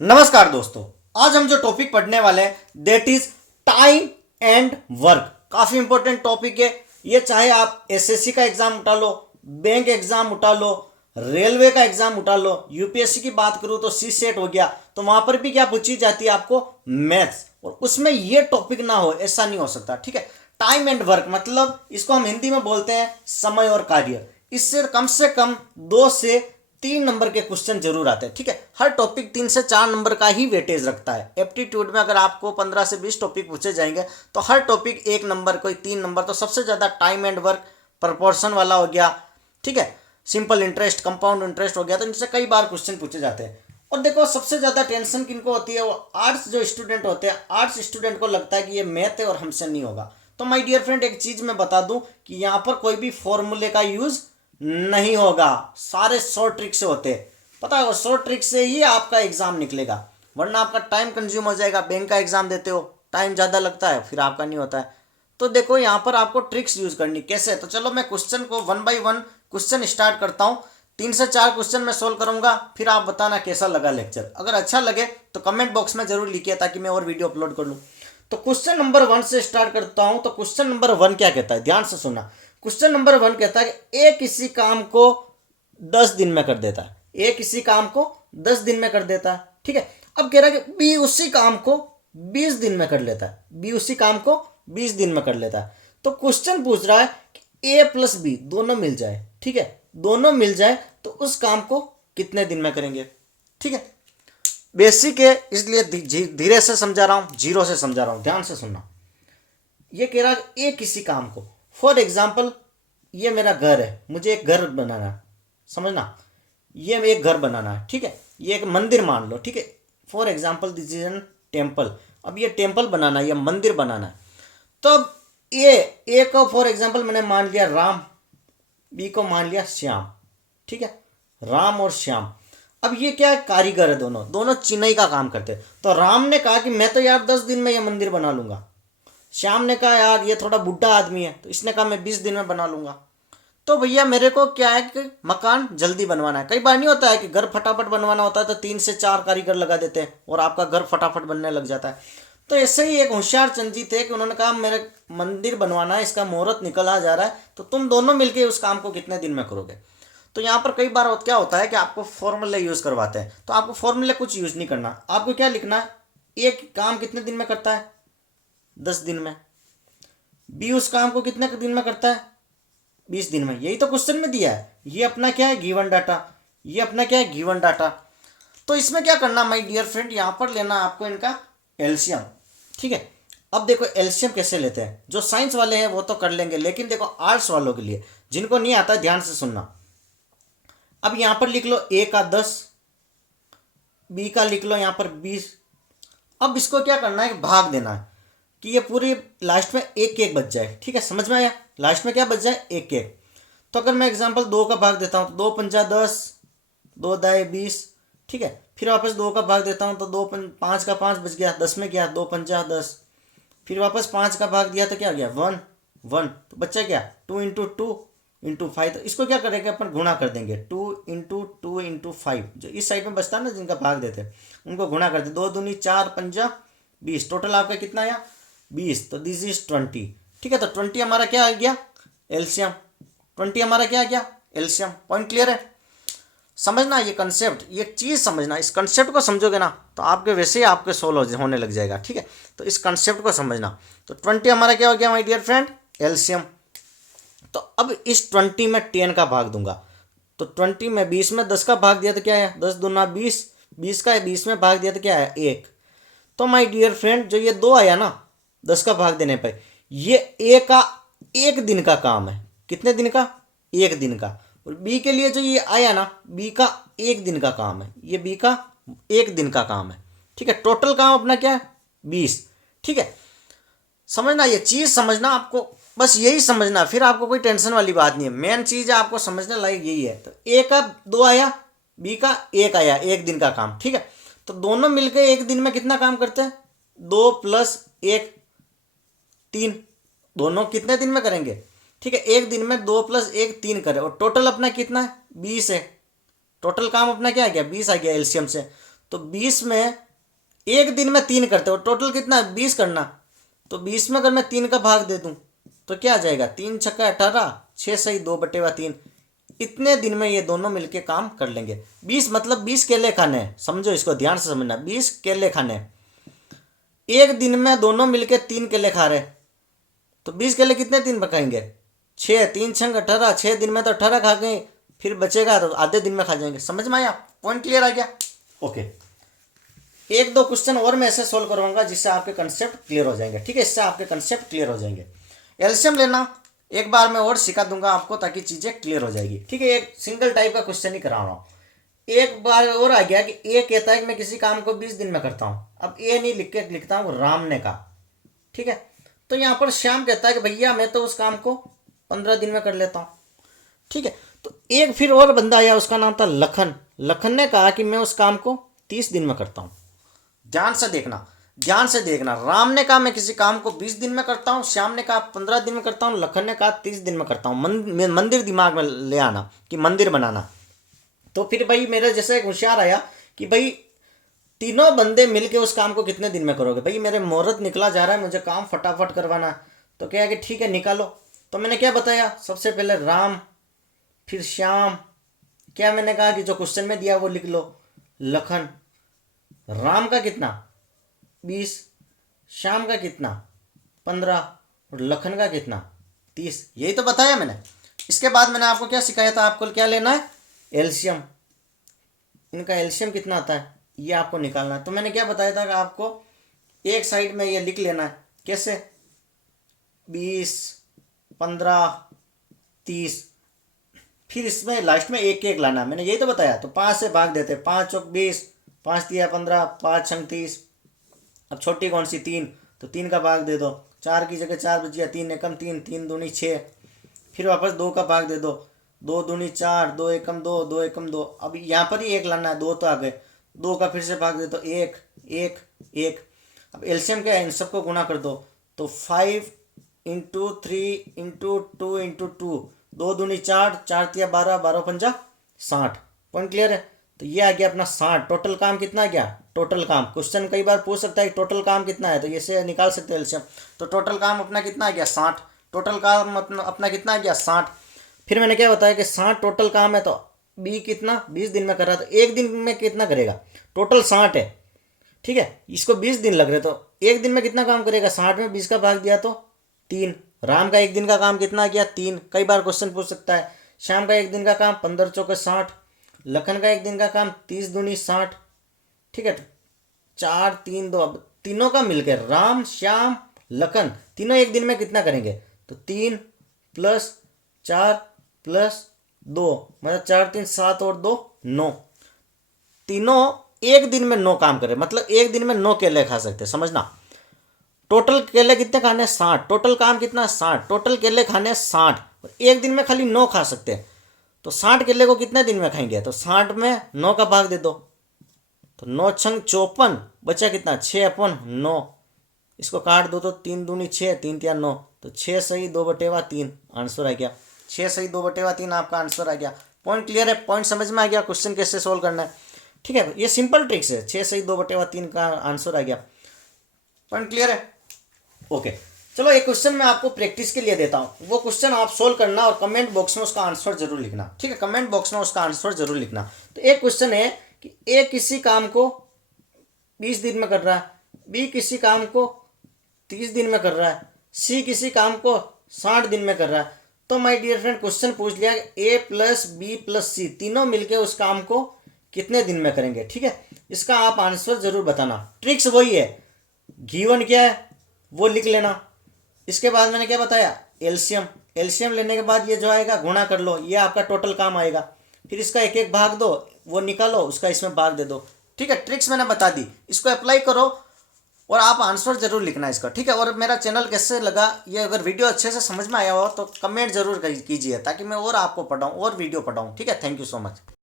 नमस्कार दोस्तों, आज हम जो टॉपिक पढ़ने वाले हैं that is time and work. काफी इंपॉर्टेंट टॉपिक है ये। चाहे आप एसएससी का एग्जाम उठा लो, बैंक एग्जाम उठा लो, रेलवे का एग्जाम उठा लो, यूपीएससी की बात करूं तो सी सेट हो गया, तो वहां पर भी क्या पूछी जाती है आपको, मैथ्स, और उसमें ये टॉपिक ना हो ऐसा नहीं हो सकता। ठीक है, टाइम एंड वर्क मतलब इसको हम हिंदी में बोलते हैं समय और कार्य। इससे कम 2 से 3 नंबर के क्वेश्चन जरूर आते हैं। ठीक है, हर टॉपिक 3 से 4 नंबर का ही वेटेज रखता है। एप्टीट्यूड में अगर आपको 15 से 20 टॉपिक पूछे जाएंगे तो हर टॉपिक 1 नंबर, कोई 3 नंबर। तो सबसे ज़्यादा टाइम एंड वर्क प्रपोर्शन वाला हो गया। ठीक है, सिंपल इंटरेस्ट, कंपाउंड इंटरेस्ट हो गया, तो इनसे कई बार क्वेश्चन पूछे जाते हैं। और देखो सबसे ज़्यादा टेंशन किनको होती है, वो आर्ट्स जो स्टूडेंट होते हैं। आर्ट्स स्टूडेंट को लगता है कि ये मैथ है और हमसे नहीं होगा। तो माय डियर फ्रेंड, एक चीज़ मैं बता दूं कि यहाँ पर कोई भी फॉर्मूले का यूज़ नहीं होगा, सारे शॉर्ट ट्रिक से होते हैं। पता है, वो शॉर्ट ट्रिक से ही आपका एग्जाम निकलेगा, वरना आपका टाइम कंज्यूम हो जाएगा। बैंक का एग्जाम देते हो, टाइम ज़्यादा लगता है, फिर आपका नहीं होता है। तो देखो यहाँ पर आपको ट्रिक्स यूज करनी कैसे। तो चलो मैं क्वेश्चन को 1 बाय 1 क्वेश्चन स्टार्ट करता हूँ। 3 से 4 क्वेश्चन मैं सोल्व करूंगा, फिर आप बताना कैसा लगा लेक्चर। अगर अच्छा लगे तो कमेंट बॉक्स में जरूर लिखिए ताकि मैं और वीडियो अपलोड कर लूँ। तो क्वेश्चन नंबर 1 से स्टार्ट करता हूँ। तो क्वेश्चन नंबर 1 क्या कहता है, ध्यान से सुनना। क्वेश्चन नंबर 1 कहता है कि ए किसी काम को 10 दिन में कर देता है। ए किसी काम को 10 दिन में कर देता है। ठीक है, अब कह रहा है कि बी उसी काम को 20 दिन में कर लेता है। बी उसी काम को 20 दिन में कर लेता है। तो क्वेश्चन पूछ रहा है कि ए प्लस बी दोनों मिल जाए। ठीक है, दोनों मिल जाए तो उस काम को कितने दिन में करेंगे। ठीक है, बेसिक है इसलिए धीरे से समझा रहा हूं, जीरो से समझा रहा हूं, ध्यान से सुनना। ये कह रहा है ए किसी काम को, फॉर एग्जाम्पल ये मेरा घर है, मुझे एक घर बनाना है, समझना, ये एक घर बनाना है। ठीक है, ये एक मंदिर मान लो। ठीक है, for example this is an temple. अब ये टेम्पल बनाना है, ये मंदिर बनाना है। तो अब ए को फॉर एग्जाम्पल मैंने मान लिया राम, बी को मान लिया श्याम। ठीक है, राम और श्याम। अब ये क्या है, कारीगर है, दोनों दोनों चिनाई का काम करते हैं। तो राम ने कहा कि मैं तो यार 10 दिन में ये मंदिर बना लूंगा। श्याम ने कहा यार ये थोड़ा बुढ़ा आदमी है, तो इसने कहा मैं 20 दिन में बना लूंगा। तो भैया मेरे को क्या है कि मकान जल्दी बनवाना है। कई बार नहीं होता है कि घर फटाफट बनवाना होता है तो 3 से 4 कारीगर लगा देते हैं और आपका घर फटाफट बनने लग जाता है। तो ऐसे ही एक होशियार चंद जी थे कि उन्होंने कहा मेरे मंदिर बनवाना है, इसका मुहूर्त निकल आ जा रहा है, तो तुम दोनों मिलके उस काम को कितने दिन में करोगे। तो यहाँ पर कई बार क्या होता है कि आपको फॉर्मूले यूज़ करवाते हैं, तो आपको फॉर्मूले कुछ यूज़ नहीं करना। आपको क्या लिखना है, एक काम कितने दिन में करता है, 10 दिन में। बी उस काम को कितने दिन में करता है, 20 दिन में। यही तो क्वेश्चन में दिया है। ये अपना क्या है, गिवन डाटा। ये अपना क्या है, गिवन डाटा। तो इसमें क्या करना माय डियर फ्रेंड, यहाँ पर लेना आपको इनका एलसीएम। ठीक है, अब देखो एलसीएम कैसे लेते हैं। जो साइंस वाले हैं वो तो कर लेंगे, लेकिन देखो आर्ट्स वालों के लिए जिनको नहीं आता, ध्यान से सुनना। अब यहाँ पर लिख लो ए का 10, बी का लिख लो यहाँ पर 20। अब इसको क्या करना है, भाग देना है कि ये पूरी लास्ट में एक एक बच जाए। ठीक है, समझ में आया, लास्ट में क्या बच जाए, एक एक। तो अगर मैं एग्जांपल 2 का भाग देता हूँ तो 2 × 5 = 10, 2×2 = 20। ठीक है, फिर वापस 2 का भाग देता हूँ तो 5 का 5 बच गया, 10 में गया, 2×5 = 10। फिर वापस 5 का भाग दिया तो क्या हो गया, 1 1। तो बच्चा क्या, 2 × 2 × 5। तो इसको क्या करेंगे अपन, गुणा कर देंगे। 2 × 2 × 5, जो इस साइड में बचता है ना जिनका भाग देते हैं उनको गुणा कर दे। 2 दूनी 4, 5 20। टोटल आपका कितना आया, 20। तो दिस इज 20। ठीक है, तो 20 हमारा क्या आ गया, एलसीएम। 20 हमारा क्या आ गया, एलसीएम। पॉइंट क्लियर है, समझना ये कंसेप्ट, ये चीज़ समझना। इस कंसेप्ट को समझोगे ना तो आपके वैसे ही आपके सोल्व होने लग जाएगा। ठीक है, तो इस कंसेप्ट को समझना। तो 20 हमारा क्या हो गया माय डियर फ्रेंड, एलसीएम। तो अब इस 20 में 10 का भाग दूंगा। तो 20 में 20 में 10 का भाग दिया तो क्या आया, 10 दूना 20। 20 का 20 में भाग दिया तो क्या आया, 1। तो माय डियर फ्रेंड जो ये 2 आया ना 10 का भाग देने पर, ये ए का 1 दिन का काम है। कितने दिन का, 1 दिन का। और बी के लिए जो ये आया ना, बी का 1 दिन का काम है। ये बी का 1 दिन का काम है। ठीक है, टोटल काम अपना क्या है, 20। ठीक है, समझना, ये चीज़ समझना आपको, बस यही समझना, फिर आपको कोई टेंशन वाली बात नहीं है। मेन चीज़ है आपको समझने लायक यही है। तो ए का 2 आया, बी का 1 आया, 1 दिन का काम। ठीक है, तो दोनों मिलकर 1 दिन में कितना काम करते हैं, 2 + 1 3। दोनों कितने दिन में करेंगे, ठीक है, 1 दिन में 2 + 1 3 करें, और टोटल अपना कितना है, 20 है। टोटल काम अपना क्या आ गया, 20 आ गया एलसीएम से। तो 20 में एक दिन में 3 करते हो, टोटल कितना है 20 करना। तो 20 में अगर मैं 3 का भाग दे दूं तो क्या आ जाएगा, 3 छक्का 18, 6 सही 2/3। इतने दिन में ये दोनों मिलके काम कर लेंगे। 20 मतलब 20 केले खाने हैं, समझो इसको ध्यान से समझना, 20 केले खाने हैं। एक दिन में दोनों मिलके 3 केले खा रहे, तो 20 केले कितने दिन में खाएंगे, 6, 3 छंग 18, 6 दिन में तो 18 खा गए, फिर बचेगा तो आधे दिन में खा जाएंगे। समझ में आया, पॉइंट क्लियर आ गया। ओके, एक दो क्वेश्चन और मैं ऐसे सोल्व करवाऊंगा जिससे आपके कंसेप्ट क्लियर हो जाएंगे। ठीक है, इससे आपके कंसेप्ट क्लियर हो जाएंगे। एलसीएम लेना एक बार मैं और सिखा दूंगा आपको ताकि चीजें क्लियर हो जाएगी। ठीक है, एक सिंगल टाइप का क्वेश्चन ही करा रहा हूँ। एक बार और आ गया कि ए कहता है कि मैं किसी काम को 20 दिन में करता हूँ। अब ए नहीं लिख के लिखता हूँ राम ने कहा। ठीक है, तो यहाँ पर श्याम कहता है कि भैया मैं तो उस काम को 15 दिन में कर लेता हूँ। ठीक है, तो एक फिर और बंदा आया, उसका नाम था लखन। लखन ने कहा कि मैं उस काम को 30 दिन में करता हूँ। ध्यान से देखना, ध्यान से देखना। राम ने कहा मैं किसी काम को 20 दिन में करता हूँ, श्याम ने कहा 15 दिन में करता हूँ, लखन ने कहा 30 दिन में करता हूँ। मंदिर दिमाग में ले आना कि मंदिर बनाना। तो फिर भाई मेरे जैसे एक होशियार आया कि भाई तीनों बंदे मिलके उस काम को कितने दिन में करोगे। भाई मेरे मुहूर्त निकला जा रहा है, मुझे काम फटाफट करवाना है। तो क्या है कि ठीक है निकालो। तो मैंने क्या बताया, सबसे पहले राम, फिर श्याम, क्या मैंने कहा कि जो क्वेश्चन में दिया वो लिख लो, लखन। राम का कितना 20, श्याम का कितना 15 और लखन का कितना 30। यही तो बताया मैंने। इसके बाद मैंने आपको क्या सिखाया था, आपको क्या लेना है, एलसीएम। इनका एलसीएम कितना आता है ये आपको निकालना है। तो मैंने क्या बताया था कि आपको एक साइड में ये लिख लेना है, कैसे 20, 15, 30, फिर इसमें लास्ट में एक एक लाना। मैंने यही तो बताया। तो 5 से भाग देते, 5 चौक 20, 5 तिया 15, 5 छंग 30। अब छोटी कौन सी 3, तो 3 का भाग दे दो, 4 की जगह 4 बच गया, 3 एकम 3, 3 दूनी 6। फिर वापस 2 का भाग दे दो, 2 दूनी 4, 2 एकम 2, 2 एकम 2। अब यहाँ पर ही एक लाना है, 2 तो आ गए, 2 का फिर से भाग दे दो, 1 1 1। अब एलसीएम क्या है, इन सबको गुणा कर दो। तो 5 इंटू 3 इंटू 2 इंटू 2, 2 दूनी 4, 4 तिया 12, 12 पंजा 60। पॉइंट क्लियर है। तो ये आ गया अपना 60। टोटल काम कितना आ गया, टोटल काम क्वेश्चन कई बार पूछ सकता है टोटल काम कितना है, तो ये से निकाल सकते हैं एलसीएम। तो टोटल काम अपना कितना आ गया 60। टोटल काम अपना कितना आ गया 60। फिर मैंने क्या बताया कि 60 टोटल काम है, तो बी कितना 20 दिन में कर रहा है, तो एक दिन में कितना करेगा, टोटल 60 है। ठीक है, इसको 20 दिन लग रहे, तो एक दिन में कितना काम करेगा, 60 में 20 का भाग दिया तो 3। राम का एक दिन का काम कितना आ गया 3। कई बार क्वेश्चन पूछ सकता है। श्याम का एक दिन का काम 15 चौके 60। लखन का एक दिन का काम 30 दूनी 60। ठीक है, 4 3 2। अब तीनों का मिलकर राम श्याम लखन तीनों एक दिन में कितना करेंगे, तो 3 + 4 + 2, मतलब 4 3 7 और 2 9। तीनों एक दिन में 9 काम करे, मतलब एक दिन में 9 केले खा सकते, समझना। टोटल केले कितने खाने 60, टोटल काम कितना 60, टोटल केले खाने 60, एक दिन में खाली 9 खा सकते हैं। तो 60 केले को कितने दिन में खाएंगे, तो 60 में 9 का भाग दे दो, तो 9 छंग 54, बचा कितना 6/9। इसको काट दो तो 3 दूनी 6, 3 तिया 9, तो 6 सही 2/3 आंसर आ गया। 6 सही 2/3 आपका आंसर आ गया। पॉइंट क्लियर है, पॉइंट समझ में आ गया, क्वेश्चन कैसे सोल्व करना है। ठीक है, ये सिंपल ट्रिक्स है, 6 सही 2/3 का आंसर आ गया। पॉइंट क्लियर है। ओके, चलो एक क्वेश्चन मैं आपको प्रैक्टिस के लिए देता हूँ, वो क्वेश्चन आप सोल्व करना और कमेंट बॉक्स में उसका आंसर जरूर लिखना। ठीक है, कमेंट बॉक्स में उसका आंसर जरूर लिखना। तो एक क्वेश्चन है कि ए किसी काम को 20 दिन में कर रहा है, बी किसी काम को 30 दिन में कर रहा है, सी किसी काम को 60 दिन में कर रहा है। तो माय डियर फ्रेंड क्वेश्चन पूछ लिया ए प्लस बी प्लस सी तीनों मिलके उस काम को कितने दिन में करेंगे। ठीक है, इसका आप आंसर जरूर बताना। ट्रिक्स वही है, गिवन क्या है वो लिख लेना। इसके बाद मैंने क्या बताया, एलसीएम। एलसीएम लेने के बाद ये जो आएगा गुणा कर लो, ये आपका टोटल काम आएगा। फिर इसका एक एक भाग दो, वो निकालो, उसका इसमें भाग दे दो। ठीक है, ट्रिक्स मैंने बता दी, इसको अप्लाई करो और आप आंसर जरूर लिखना इसका। ठीक है, और मेरा चैनल कैसे लगा, ये अगर वीडियो अच्छे से समझ में आया हो तो कमेंट जरूर कीजिए ताकि मैं और आपको पढ़ाऊँ और वीडियो पढ़ाऊँ। ठीक है, थैंक यू सो मच।